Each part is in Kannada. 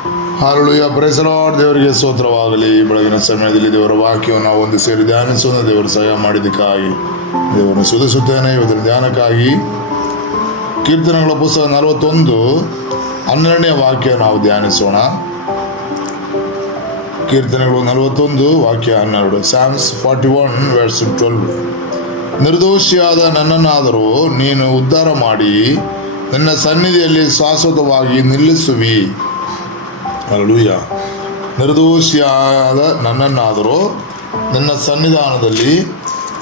Hallelujah, praise the lord. ದೇವರಿಗೆ ಸ್ತೋತ್ರವಾಗಲಿ. ಬೆಳಗಿನ ಸಮಯದಲ್ಲಿ ದೇವರ ವಾಕ್ಯವನ್ನು ನಾವು ಒಂದು ಸೇರಿ ಧ್ಯಾನಿಸೋಣ. ದೇವರು ಸಹಾಯ ಮಾಡಿದ್ದಕ್ಕಾಗಿ ದೇವರನ್ನು ಸ್ತುತಿಸುತ್ತೇನೆ. ಇವತ್ತಿನ ಧ್ಯಾನಕ್ಕಾಗಿ ಕೀರ್ತನೆಗಳ ಪುಸ್ತಕ 41:12 ವಾಕ್ಯ ನಾವು ಧ್ಯಾನಿಸೋಣ. ಕೀರ್ತನೆಗಳು 41 ವಾಕ್ಯ 12. Psalms 41:12. ನಿರ್ದೋಷಿಯಾದ ನನ್ನನ್ನಾದರೂ ನೀನು ಉದ್ಧಾರ ಮಾಡಿ ನಿನ್ನ ಸನ್ನಿಧಿಯಲ್ಲಿ ಶಾಶ್ವತವಾಗಿ ನಿಲ್ಲಿಸುವಿ. ಹಲ್ಲೆಲೂಯಾ. ನಿರ್ದೋಷಿಯಾದ ನನ್ನನ್ನಾದರೂ ನಿನ್ನ ಸನ್ನಿಧಾನದಲ್ಲಿ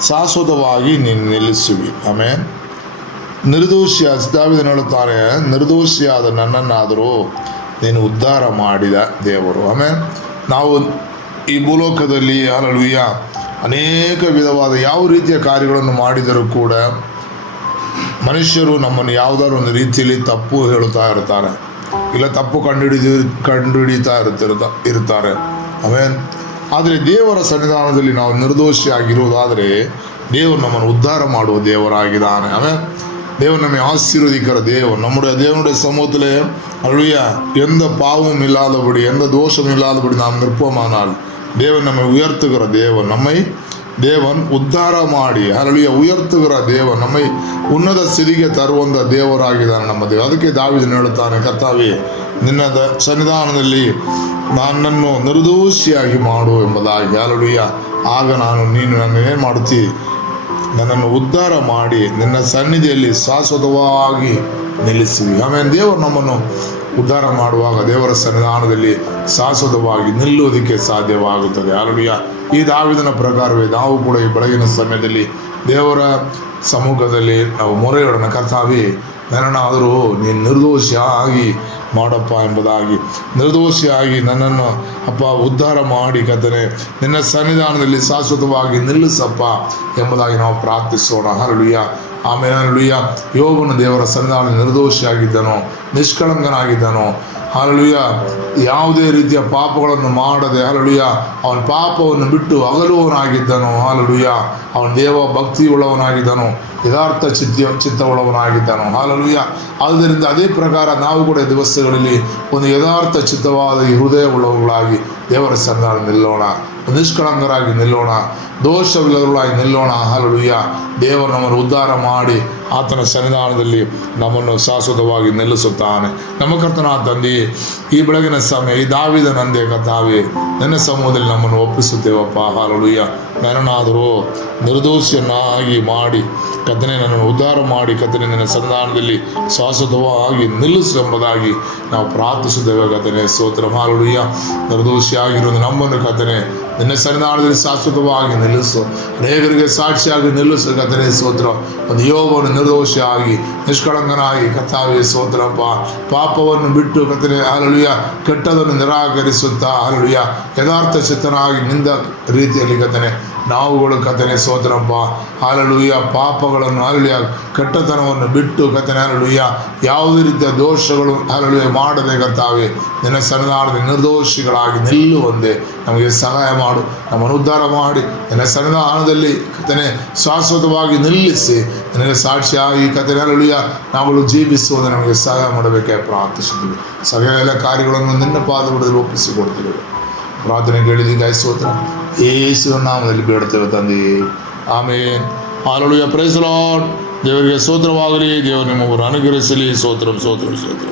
ಶಾಶ್ವತವಾಗಿ ನೀನು ನಿಲ್ಲಿಸುವಿ. ಆಮೇನ್. ದಾವೀದನು ಹೇಳುತ್ತಾನೆ, ನಿರ್ದೋಷಿಯಾದ ನನ್ನನ್ನಾದರೂ ನೀನು ಉದ್ಧಾರ ಮಾಡಿದ ದೇವರು. ಆಮೇನ್. ನಾವು ಈ ಭೂಲೋಕದಲ್ಲಿ ಹಲ್ಲೆಲೂಯಾ ಅನೇಕ ವಿಧವಾದ ಯಾವ ರೀತಿಯ ಕಾರ್ಯಗಳನ್ನು ಮಾಡಿದರೂ ಕೂಡ ಮನುಷ್ಯರು ನಮ್ಮನ್ನು ಯಾವುದಾದ್ರು ಒಂದು ರೀತಿಯಲ್ಲಿ ತಪ್ಪು ಹೇಳುತ್ತಾ ಇರ್ತಾರೆ, ಇಲ್ಲ ತಪ್ಪು ಕಂಡುಹಿಡಿತಾ ಇರ್ತಾರೆ. ಆಮೇನ್. ಆದರೆ ದೇವರ ಸನ್ನಿಧಾನದಲ್ಲಿ ನಾವು ನಿರ್ದೋಷಿಯಾಗಿರುವುದಾದರೆ ದೇವರು ನಮ್ಮನ್ನು ಉದ್ಧಾರ ಮಾಡುವ ದೇವರಾಗಿದ್ದಾನೆ. ಆಮೇನ್. தேவன் நம்மை ஆசீர்வதிக்கிற தேவன். தேவனுடைய சமூகத்திலே ஹல்லேலூயா எந்த பாவமும் இல்லாதபடி, எந்த தோஷமும் இல்லாதபடி நாம் நிற்போமானால் தேவன் நம்மை உயர்த்துகிற தேவன். நம்மை ದೇವನ್ ಉದ್ಧಾರ ಮಾಡಿ ಹಲ್ಲೆಲೂಯಾ ಉಯರ್ತುಗಿರ ದೇವ, ನಮ್ಮೈ ಉನ್ನತ ಸ್ಥಿತಿಗೆ ತರುವಂಥ ದೇವರಾಗಿದ್ದಾನೆ ನಮ್ಮ ದೇವ. ಅದಕ್ಕೆ ದಾವೀದನು ಹೇಳುತ್ತಾನೆ, ಕರ್ತಾವೇ ನಿನ್ನ ಸನ್ನಿಧಾನದಲ್ಲಿ ನನ್ನನ್ನು ನಿರ್ದೋಷಿಯಾಗಿ ಮಾಡು ಎಂಬುದಾಗಿ. ಹಲ್ಲೆಲೂಯಾ. ಆಗ ನೀನು ನನ್ನೇನು ಮಾಡುತ್ತಿ, ನನ್ನನ್ನು ಉದ್ಧಾರ ಮಾಡಿ ನಿನ್ನ ಸನ್ನಿಧಿಯಲ್ಲಿ ಶಾಶ್ವತವಾಗಿ ನಿಲ್ಲಿಸುವಿ. ಆಮೇಲೆ ದೇವರು ನಮ್ಮನ್ನು ಉದ್ಧಾರ ಮಾಡುವಾಗ ದೇವರ ಸನ್ನಿಧಾನದಲ್ಲಿ ಶಾಶ್ವತವಾಗಿ ನಿಲ್ಲುವುದಕ್ಕೆ ಸಾಧ್ಯವಾಗುತ್ತದೆ. ಹಲ್ಲೆಲೂಯಾ. ಈ ದಾವೀದನ ಪ್ರಕಾರವೇ ನಾವು ಕೂಡ ಈ ಬೆಳಗಿನ ಸಮಯದಲ್ಲಿ ದೇವರ ಸಮ್ಮುಖದಲ್ಲಿ ನಾವು ಮೊರೆಯಿಡೋಣ. ಕರ್ತಾವೇ ನನ್ನನ್ನಾದರೂ ನೀನು ನಿರ್ದೋಷಿಯಾಗಿ ಮಾಡಪ್ಪ ಎಂಬುದಾಗಿ, ನಿರ್ದೋಷಿಯಾಗಿ ನನ್ನನ್ನು ಅಪ್ಪ ಉದ್ಧಾರ ಮಾಡಿ ಕರ್ತನೇ ನಿನ್ನ ಸನ್ನಿಧಾನದಲ್ಲಿ ಶಾಶ್ವತವಾಗಿ ನಿಲ್ಲಿಸಪ್ಪ ಎಂಬುದಾಗಿ ನಾವು ಪ್ರಾರ್ಥಿಸೋಣ. ಹಲ್ಲೆಲೂಯಾ. ಆಮೇಲೆ ಹಲ್ಲೆಲೂಯಾ. ಯೋಬನು ದೇವರ ಸನ್ನಿಧಾನದಲ್ಲಿ ನಿರ್ದೋಷಿಯಾಗಿದ್ದನು, ನಿಷ್ಕಳಂಕನಾಗಿದ್ದನು. ಹಲ್ಲೆಲೂಯಾ. ಯಾವುದೇ ರೀತಿಯ ಪಾಪಗಳನ್ನು ಮಾಡದೆ ಹಲ್ಲೆಲೂಯಾ ಅವನ ಪಾಪವನ್ನು ಬಿಟ್ಟು ಅಗಲುವವನಾಗಿದ್ದನು. ಹಲ್ಲೆಲೂಯಾ. ಅವನ ದೇವ ಭಕ್ತಿ ಉಳ್ಳವನಾಗಿದ್ದನು, ಯಥಾರ್ಥ ಚಿತ್ತವುಳ್ಳವನಾಗಿದ್ದನು. ಹಲ್ಲೆಲೂಯಾ. ಆದ್ದರಿಂದ ಅದೇ ಪ್ರಕಾರ ನಾವು ಕೂಡ ದಿವಸಗಳಲ್ಲಿ ಒಂದು ಯಥಾರ್ಥ ಚಿತ್ತವಾದ ಹೃದಯ ಉಳ್ಳವುಗಳಾಗಿ ದೇವರ ಸನ್ನಿಧಾನದಲ್ಲಿ ನಿಲ್ಲೋಣ, ನಿಷ್ಕಳಂಕರಾಗಿ ನಿಲ್ಲೋಣ, ದೋಷವಿಲ್ಲದವರಾಗಿ ನಿಲ್ಲೋಣ. ಹಲ್ಲೆಲೂಯಾ. ದೇವರು ನಮ್ಮನ್ನು ಉದ್ಧಾರ ಮಾಡಿ ಆತನ ಸನ್ನಿಧಾನದಲ್ಲಿ ನಮ್ಮನ್ನು ಶಾಶ್ವತವಾಗಿ ನಿಲ್ಲಿಸುತ್ತಾನೆ. ನಮ್ಮ ಕರ್ತನಾದ ತಂದೆಯೇ, ಈ ಬೆಳಗಿನ ಸಮಯ ಈ ದಾವೀದನಂತೆ ಕರ್ತಾವೇ ನನ್ನ ಸಮೂಹದಲ್ಲಿ ನಮ್ಮನ್ನು ಒಪ್ಪಿಸುತ್ತೇವಪ್ಪ. ಹಲ್ಲೆಲೂಯಾ. ನನ್ನನ್ನಾದರೂ ನಿರ್ದೋಷಿಯನ್ನಾಗಿ ಮಾಡಿ ಕರ್ತನೇ ನನ್ನನ್ನು ಉದ್ಧಾರ ಮಾಡಿ ಕರ್ತನೇ ನನ್ನ ಸನ್ನಿಧಾನದಲ್ಲಿ ಶಾಶ್ವತವಾಗಿ ನಿಲ್ಲಿಸು ಎಂಬುದಾಗಿ ನಾವು ಪ್ರಾರ್ಥಿಸುತ್ತೇವೆ. ಕರ್ತನೇ ಸ್ತೋತ್ರ. ಹಲ್ಲೆಲೂಯಾ. ನಿರ್ದೋಷಿಯಾಗಿರುವುದು ನಮ್ಮನ್ನು ಕರ್ತನೇ ನಿನ್ನ ಸನ್ನಿಧಾನದಲ್ಲಿ ಶಾಶ್ವತವಾಗಿ ನಿಲ್ಲಿಸು, ಅನೇಕರಿಗೆ ಸಾಕ್ಷಿಯಾಗಿ ನಿಲ್ಲಿಸು. ಕರ್ತನೇ ಸ್ತೋತ್ರ. ಒಂದು ಯೋಬನು ನಿರ್ದೋಷಿಯಾಗಿ ನಿಷ್ಕಳಂಕನಾಗಿ ಕರ್ತಾವೇ ಸ್ತೋತ್ರಪ್ಪ ಪಾಪವನ್ನು ಬಿಟ್ಟು ಕರ್ತನೇ ಹಲ್ಲೆಲೂಯಾ ಕೆಟ್ಟದನ್ನು ನಿರಾಕರಿಸುತ್ತಾ ಹಲ್ಲೆಲೂಯಾ ಯಥಾರ್ಥ ಚಿತ್ತನಾಗಿ ನಿಂದ ರೀತಿಯಲ್ಲಿ ಕರ್ತನೇ ನಾವುಗಳು ಕರ್ತನೇ ಸ್ತೋತ್ರಪ್ಪ ಹಲ್ಲೆಲೂಯಾ ಪಾಪಗಳನ್ನು ಹಲ್ಲೆಲೂಯಾ ಕೆಟ್ಟತನವನ್ನು ಬಿಟ್ಟು ಕರ್ತನೇ ಹಲ್ಲೆಲೂಯಾ ಯಾವುದೇ ರೀತಿಯ ದೋಷಗಳು ಹಲ್ಲೆಲೂಯಾ ಮಾಡದೆ ಕರ್ತಾವೆ ನಿನ್ನ ಸನ್ನಿಧಾನದಲ್ಲಿ ನಿರ್ದೋಷಿಗಳಾಗಿ ನಿಲ್ಲುವಂತೆ ನಮಗೆ ಸಹಾಯ ಮಾಡು. ನಮ್ಮನ್ನು ಉದ್ಧಾರ ಮಾಡಿ ನಿನ್ನ ಸನ್ನಿಧಾನದಲ್ಲಿ ಕರ್ತನೇ ಶಾಶ್ವತವಾಗಿ ನಿಲ್ಲಿಸಿ ನಿನಗೆ ಸಾಕ್ಷಿಯಾಗಿ ಕರ್ತನೇ ಹಲ್ಲೆಲೂಯಾ ನಾವುಗಳು ಜೀವಿಸುವುದು ನಮಗೆ ಸಹಾಯ ಮಾಡಬೇಕೆ ಪ್ರಾರ್ಥಿಸುತ್ತೀವಿ. ಸಕಲ ಕಾರ್ಯಗಳನ್ನು ನಿನ್ನ ಪಾದಗಳಲ್ಲಿ ಒಪ್ಪಿಸಿಕೊಡ್ತೀವಿ. ಪ್ರಾರ್ಥನೆ ಕೇಳಿದ್ದೀಗ ಸ್ತೋತ್ರ ಯೇಸುವಿನ ನಾಮದಲ್ಲಿ ಬೇಡುತ್ತೇವೆ ತಂದೆ. Amen. Hallelujah. Praise the lord. ದೇವರಿಗೆ ಸ್ತೋತ್ರವಾಗಲಿ. ದೇವರು ನಿಮ್ಮನ್ನು ಅನುಗ್ರಹಿಸಲಿ. ಸ್ತೋತ್ರ ಸ್ತೋತ್ರ ಸ್ತೋತ್ರ.